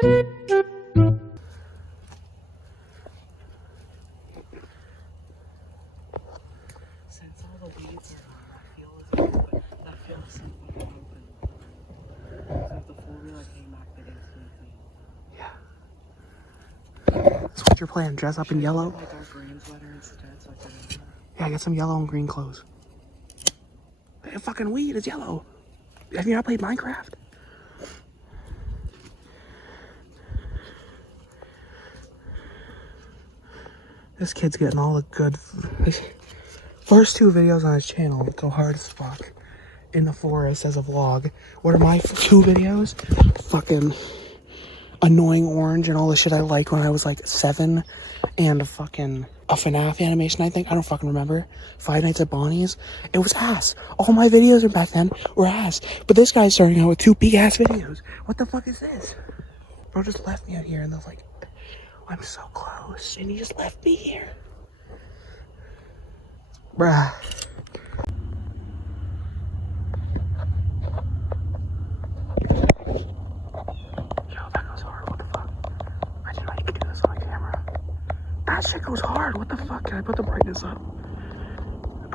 Since all the weeds are gone, that feels so fucking open. So if the four-wheeler came back, they'd instantly clean. Yeah. That's what you're playing. Dress up in yellow. Like our green sweater instead, so I could. Yeah, get some yellow and green clothes. Hey, fucking weed is yellow. Have you not played Minecraft? This kid's getting all the good. His first two videos on his channel go hard as fuck. In the forest as a vlog. What are my two videos? Fucking Annoying Orange and all the shit I liked when I was like 7. And fucking a FNAF animation, I think. I don't fucking remember. Five Nights at Bonnie's. It was ass. All my videos back then were ass. But this guy's starting out with 2 big ass videos. What the fuck is this? Bro just left me out here and they're like, I'm so close. And he just left me here. Bruh. That shit goes hard. What the fuck? Can I put the brightness up?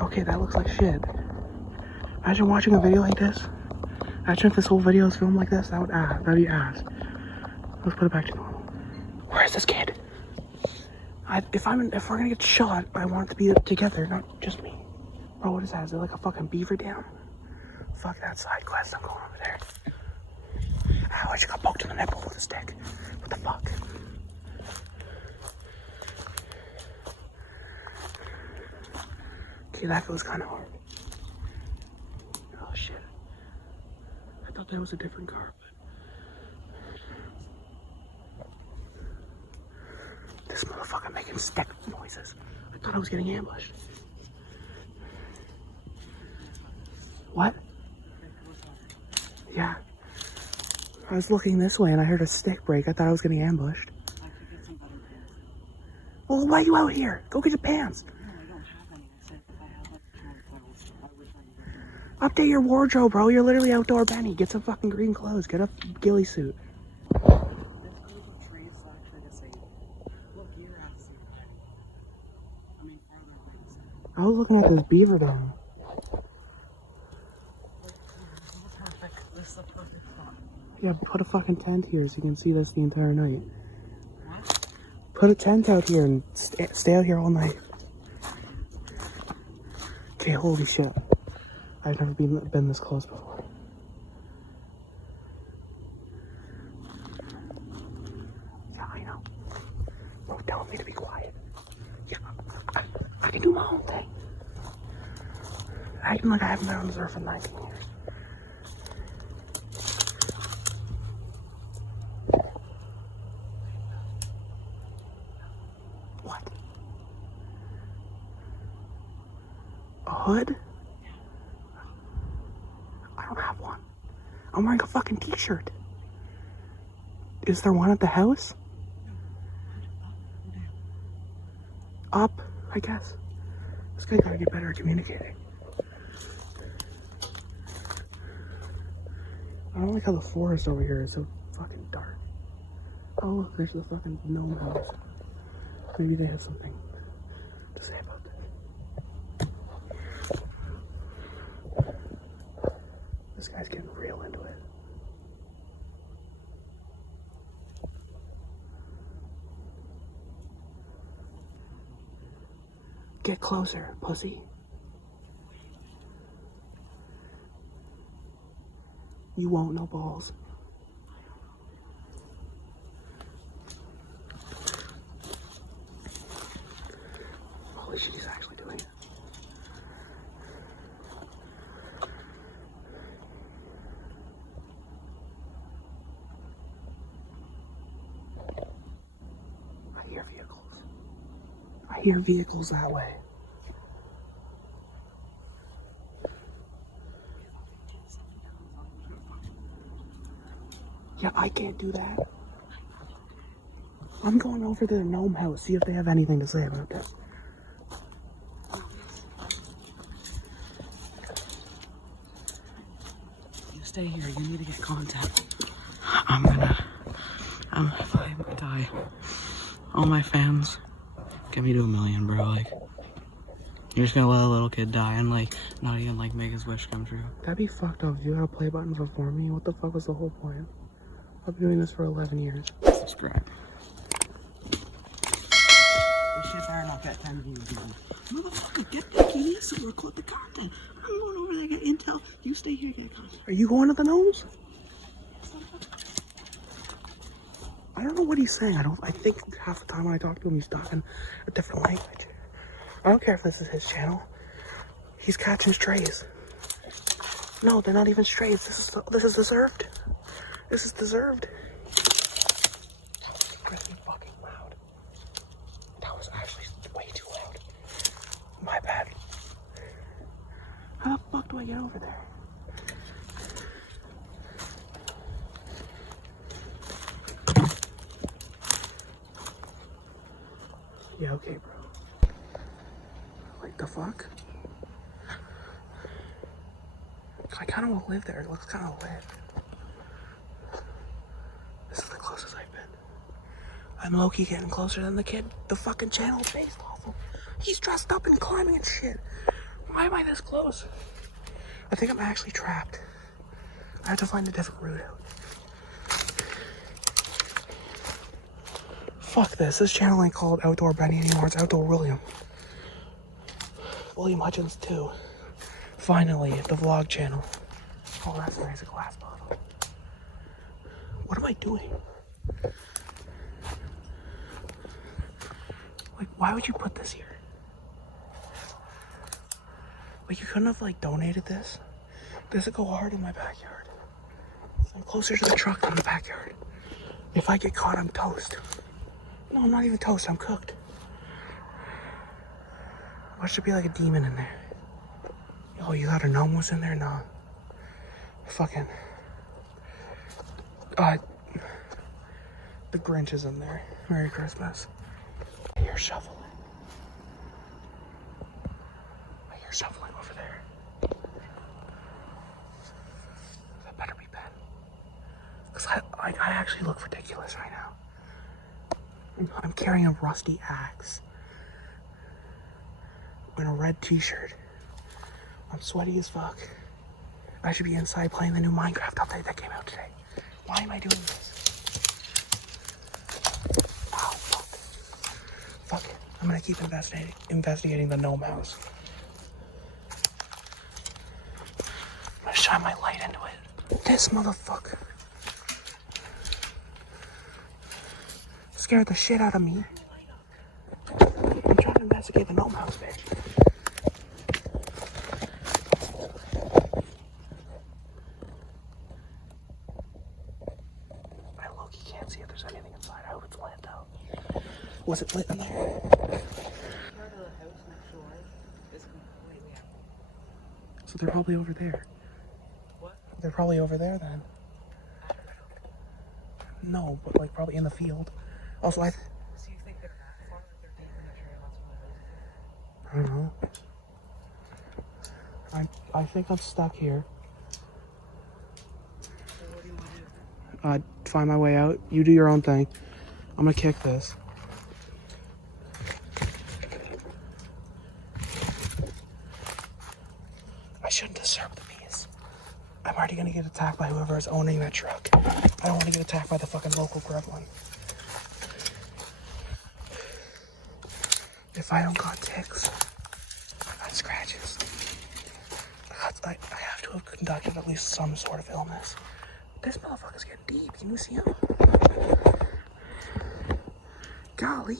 Okay, that looks like shit. Imagine watching a video like this. Imagine if this whole video is filmed like this. That'd be ass. Let's put it back to normal. Where is this kid? If we're gonna get shot, I want it to be together, not just me. Bro, what is that? Is it like a fucking beaver dam? Fuck that side quest. I'm going over there. Ow, I just got poked in the nipple with a stick. What the fuck? Okay, that feels kind of hard. Oh shit. I thought that was a different car, but... This motherfucker making stick noises. I thought I was getting ambushed. What? Yeah. I was looking this way and I heard a stick break. I thought I was getting ambushed. I could get some better pants. Well, why are you out here? Go get your pants. Update your wardrobe, bro. You're literally outdoor Benny. Get some fucking green clothes. Get a ghillie suit. I was looking at this beaver dam. This is the perfect spot. Yeah, put a fucking tent here so you can see this the entire night. What? Put a tent out here and stay out here all night. Okay, holy shit. I've never been this close before. Yeah, I know. Bro, telling me to be quiet. Yeah, I can do my own thing. Acting like I haven't been on this earth in 19 years. What? A hood? I don't have one. I'm wearing a fucking t-shirt. Is there one at the house? Up, I guess. This guy gotta get better at communicating. I don't like how the forest over here is so fucking dark. Oh look, there's the fucking gnome house. Maybe they have something to say about this. This guy's getting real into it. Get closer, pussy. You won't, no balls. Holy shit, he's actually doing it. I hear vehicles. I hear vehicles that way. Yeah, I can't do that. I'm going over to the gnome house, see if they have anything to say about this. You stay here, you need to get contact. I'm If I die, all my fans, get me to 1 million, bro. Like, you're just gonna let a little kid die and like not even like make his wish come true. That'd be fucked up. If you had a play button before me, what the fuck was the whole point? I've been doing this for 11 years. Subscribe. This shit better not get 10 views, man. Motherfucker, get the keys to record the content. I'm going over there to get intel. You stay here, get content. Are you going to the gnomes? I don't know what he's saying. I think half the time when I talk to him, he's talking a different language. I don't care if this is his channel. He's catching strays. No, they're not even strays. This is deserved. This is deserved. That was pretty fucking loud. That was actually way too loud. My bad. How the fuck do I get over there? Yeah, okay, bro. Like, the fuck? I kind of want to live there. It looks kind of lit. This is the closest I've been. I'm low-key getting closer than the kid the fucking channel's based off of. He's dressed up and climbing and shit. Why am I this close? I think I'm actually trapped. I have to find a different route out. Fuck this. This channel ain't called Outdoor Benny anymore. It's Outdoor William. William Hutchins 2. Finally, the vlog channel. Oh, that's nice. A glass bottle. What am I doing? Like, why would you put this here? Like, you couldn't have, like, donated this? Does it go hard in my backyard? I'm closer to the truck than the backyard. If I get caught, I'm toast. No, I'm not even toast. I'm cooked. What should be like a demon in there? Oh, you thought a gnome was in there? No. Fucking. The Grinch is in there. Merry Christmas. I hear shuffling. I hear shuffling over there. That better be Ben. Because I actually look ridiculous right now. I'm carrying a rusty axe. In a red t-shirt. I'm sweaty as fuck. I should be inside playing the new Minecraft update that came out today. Why am I doing this? Oh, fuck. Fuck it. I'm gonna keep investigating the gnome house. I'm gonna shine my light into it. This motherfucker scared the shit out of me. I'm trying to investigate the gnome house, bitch. I low-key can't see if there's anything inside. I hope it's lit though. Was it lit in there? Part of the house next door is completely empty. So they're probably over there. What? They're probably over there then. No, but like probably in the field. Also, So you think they're that far that they're taking the trail? That's what I don't know. I think I'm stuck here. So what do you want to do? Find my way out. You do your own thing. I'm gonna kick this. I shouldn't disturb the bees. I'm already gonna get attacked by whoever is owning that truck. I don't want to get attacked by the fucking local gremlin. If I don't got ticks, I got scratches. I have to have conducted at least some sort of illness. This motherfucker's getting deep. Can you see him? Golly.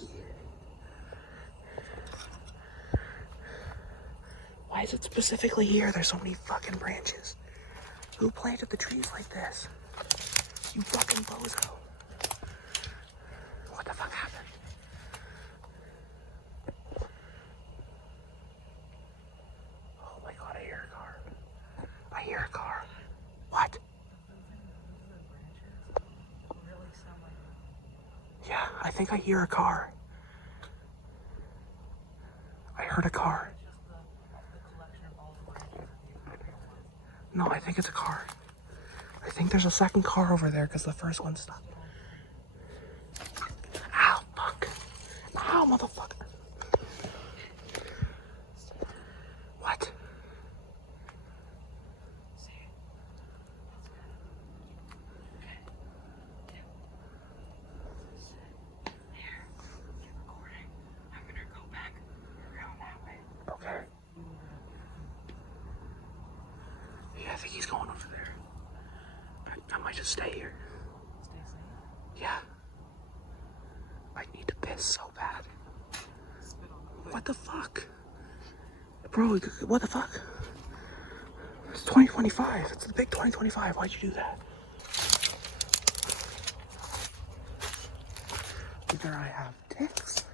Why is it specifically here? There's so many fucking branches. Who planted the trees like this? You fucking bozo. What the fuck happened? Oh my god, I hear a car. I hear a car. What? Yeah, I think I hear a car. I heard a car. No, I think it's a car. I think there's a second car over there because the first one stopped. Ow, motherfucker. What? Okay. Yeah, I think he's going over there. I might just stay here. Yeah. I need to piss so bad. What the fuck? Bro, what the fuck? It's 2025. It's the big 2025. Why'd you do that? Either I have ticks,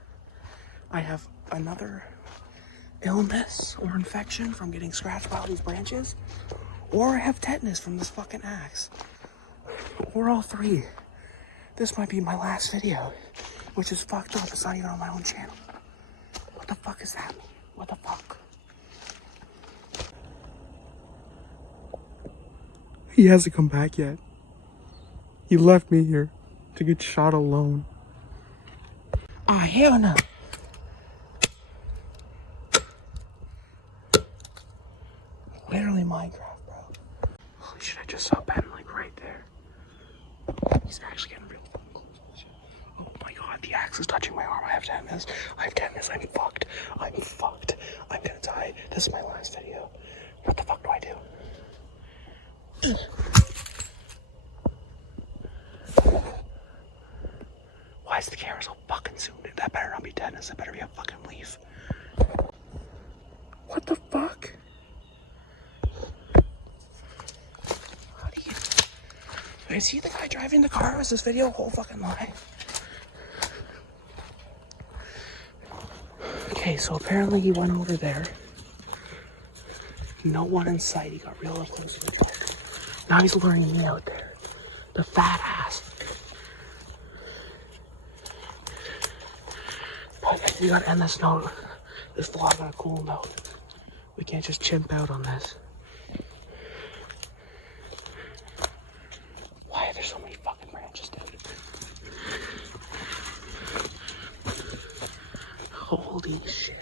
I have another illness or infection from getting scratched by all these branches, or I have tetanus from this fucking axe. Or all three. This might be my last video, which is fucked up. It's not even on my own channel. What the fuck is that? What the fuck? He hasn't come back yet. He left me here to get shot alone. Ah, hell no. Literally Minecraft, bro. Holy shit, I just saw Ben like right there. He's actually getting real fucking close. Oh my god, the axe is touching my arm. I have tetanus. I'm fucked. I'm fucked. I'm gonna die. This is my last video. What the fuck do I do? Why is the camera so fucking zoomed in? That better not be tetanus. That better be a fucking leaf. What the fuck? How do you... Is he the guy driving the car? Was this video a whole fucking lie? Okay, so apparently he went over there. No one in sight. He got real up close to each other. Now he's luring me out there. The fat ass. Okay, we gotta end this note. This vlog on a cool note. We can't just chimp out on this. Why are there so many fucking branches, dude? Holy shit.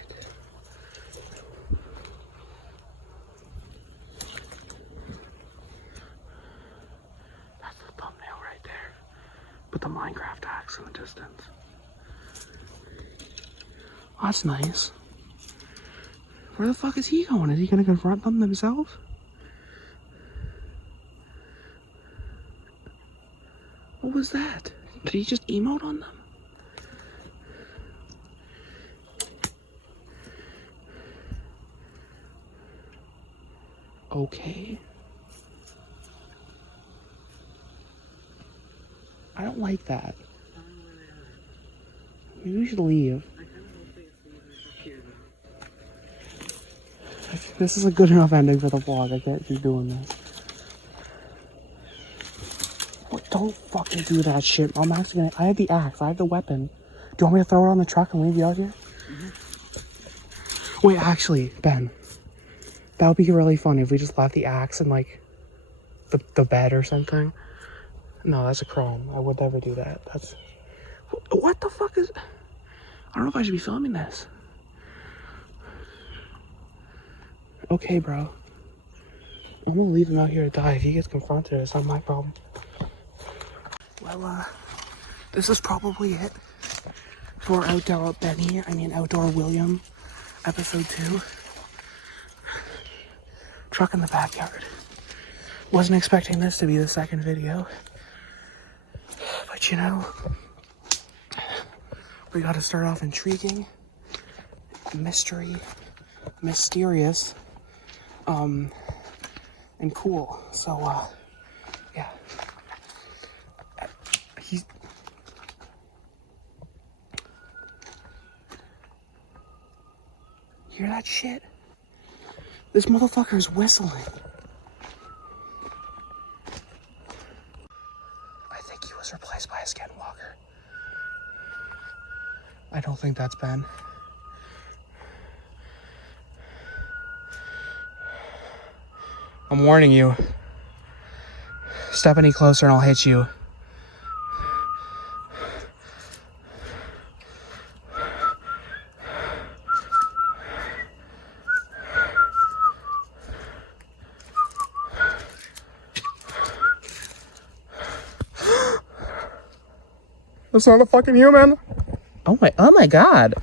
That's the thumbnail right there. With the Minecraft axe in the distance. Oh, that's nice. Where the fuck is he going? Is he gonna confront them himself? What was that? Did he just emote on them? Okay. I don't like that. Maybe we should leave. This is a good enough ending for the vlog. I can't keep doing this. What? Don't fucking do that shit. I'm actually gonna... I have the axe. I have the weapon. Do you want me to throw it on the truck and leave you out here? Mm-hmm. Wait, actually, Ben. That would be really funny if we just left the axe in, like, the bed or something. No, that's a chrome. I would never do that. That's... What the fuck is... I don't know if I should be filming this. Okay, bro. I'm gonna leave him out here to die. If he gets confronted, it's not my problem. Well, this is probably it for Outdoor William, episode 2. Truck in the backyard. Wasn't expecting this to be the second video. But you know, we gotta start off intriguing, mysterious, and cool. So, yeah. Hear that shit? This motherfucker's whistling. I think he was replaced by a skinwalker. I don't think that's Ben. I'm warning you. Step any closer and I'll hit you. That's not a fucking human. Oh my god.